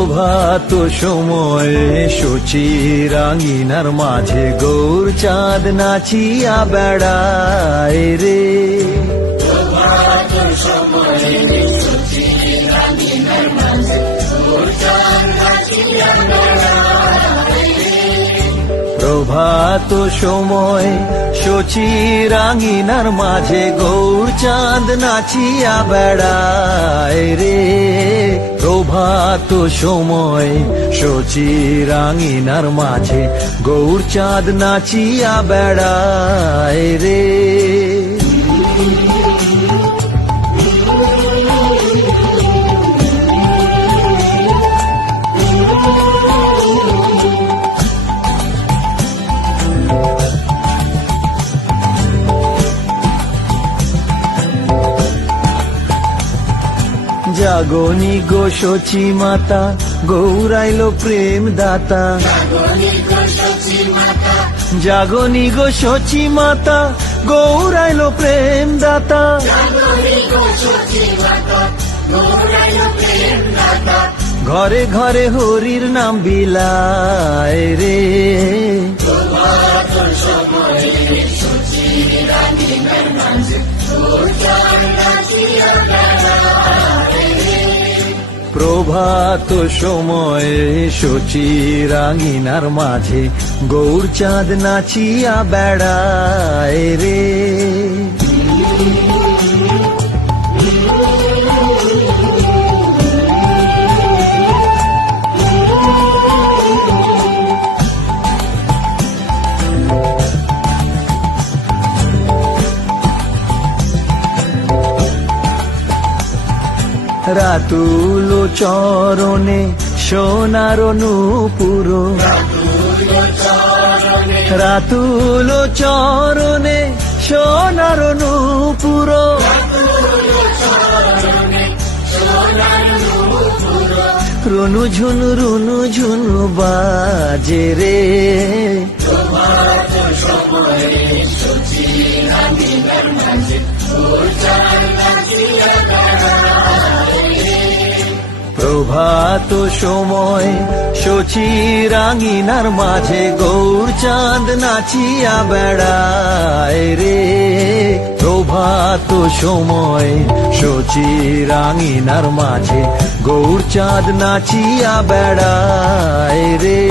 প্রভাত সময়ে সূচি রাঙিনার মাঝে গৌর চাঁদ নাচিয়া বেড়ায় রে। প্রভাত সময়ে সূচি রাঙিনার মাঝে গৌর চাঁদ নাচিয়া বেড়ায় রে। প্রভাত সময় সূচি রাঙিনার মাঝে গৌর চাঁদ নাচিয়া বেড়ায় রে। প্রভাত সময় সূচি রাঙিনার মাঝে গৌর চাঁদ নাচিয়া বেড়ায় রে। জাগনি গো সচি মাতা গৌরাইলো প্রেম দাতা। জাগনি গো সচি মাতা গৌরাইলো প্রেম দাতা। ঘরে ঘরে হরির নাম বিলায় রে। প্রভাত সময়ে সূচি রাঙিনার মাঝে গৌর চাঁদ নাচিয়া বেড়ায় রে। রাতুল চরণে সোনার নূপুর। রাতুল চরণে সোনার নূপুর। রুনু ঝুনু রুনু ঝুনু বাজে রে। প্রভাত সময় সূচি রাঙিনার মাঝে গৌর চাঁদ নাচিয়া বেড়ায় রে। প্রভাত সময় সূচি রাঙিনার মাঝে গৌর চাঁদ নাচিয়া বেড়ায় রে।